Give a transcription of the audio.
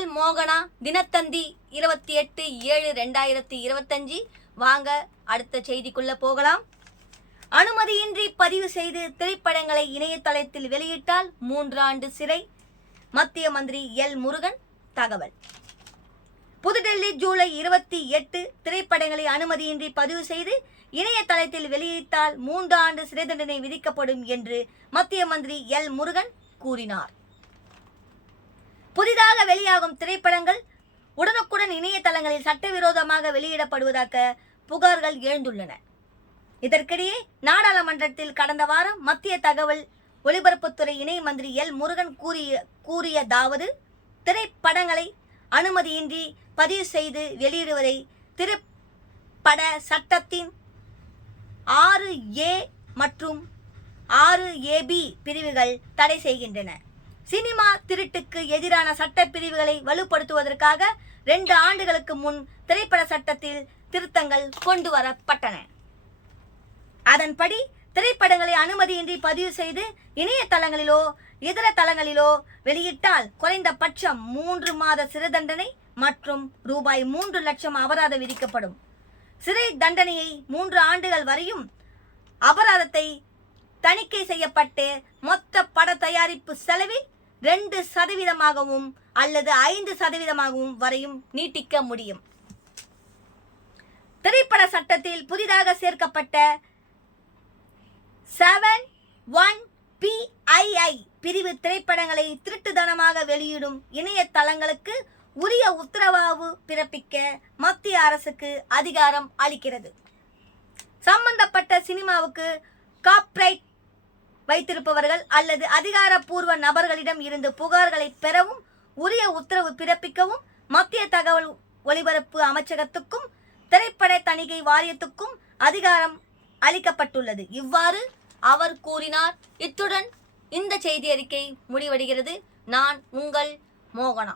உங்கள் மோகனா, தினத்தந்தி 28/7/2025. வாங்க அடுத்த செய்திக்குள்ள போகலாம். அனுமதியின்றி பதிவு செய்து திரைப்படங்களை இணையதளத்தில் வெளியிட்டால் 3 ஆண்டு சிறை, மத்திய மந்திரி எல் முருகன் தகவல். புதுடெல்லி, ஜூலை 28. திரைப்படங்களை அனுமதியின்றி பதிவு செய்து இணையதளத்தில் வெளியிட்டால் 3 ஆண்டு சிறை தண்டனை விதிக்கப்படும் என்று மத்திய மந்திரி எல் முருகன் கூறினார். புதிதாக வெளியாகும் திரைப்படங்கள் உடனுக்குடன் இணையதளங்களில் சட்டவிரோதமாக வெளியிடப்படுவதாக புகார்கள் எழுந்துள்ளன. இதற்கிடையே நாடாளுமன்றத்தில் கடந்த வாரம் மத்திய தகவல் ஒலிபரப்புத்துறை இணை மந்திரி எல் முருகன் கூறியதாவது, திரைப்படங்களை அனுமதியின்றி பதிவு செய்து வெளியிடுவதை திரைப்பட சட்டத்தின் 6A மற்றும் 6AB பிரிவுகள் தடை செய்கின்றன. சினிமா திருட்டுக்கு எதிரான சட்ட பிரிவுகளை வலுப்படுத்துவதற்காக 2 ஆண்டுகளுக்கு முன் திரைப்பட சட்டத்தில் திருத்தங்கள் கொண்டு வரப்பட்டன. அதன்படி திரைப்படங்களை அனுமதியின்றி பதிவு செய்து இணையதளங்களிலோ இதர தளங்களிலோ வெளியிட்டால் குறைந்தபட்சம் 3 மாத சிறை தண்டனை மற்றும் ரூபாய் 3 லட்சம் அபராதம் விதிக்கப்படும். சிறை தண்டனையை 3 ஆண்டுகள் வரையும், அபராதத்தை தணிக்கை செய்யப்பட்டு மொத்த பட தயாரிப்பு செலவில் 2% அல்லது 5% வரையும் நீட்டிக்க முடியும். திரைப்பட சட்டத்தில் புதிதாக சேர்க்கப்பட்ட 7(1)PII பிரிவு திரைப்படங்களை திருட்டுத்தனமாக வெளியிடும் இணையதளங்களுக்கு உரிய உத்தரவு பிறப்பிக்க மத்திய அரசுக்கு அதிகாரம் அளிக்கிறது. சம்பந்தப்பட்ட சினிமாவுக்கு காப்பிரைட் வைத்திருப்பவர்கள் அல்லது அதிகாரப்பூர்வ நபர்களிடம் இருந்து புகார்களை பெறவும் உரிய உத்தரவு பிறப்பிக்கவும் மத்திய தகவல் ஒலிபரப்பு அமைச்சகத்துக்கும் திரைப்பட தணிக்கை வாரியத்துக்கும் அதிகாரம் அளிக்கப்பட்டுள்ளது. இவ்வாறு அவர் கூறினார். இத்துடன் இந்த செய்தி அறிக்கை முடிவடைகிறது. நான் உங்கள் மோகனா.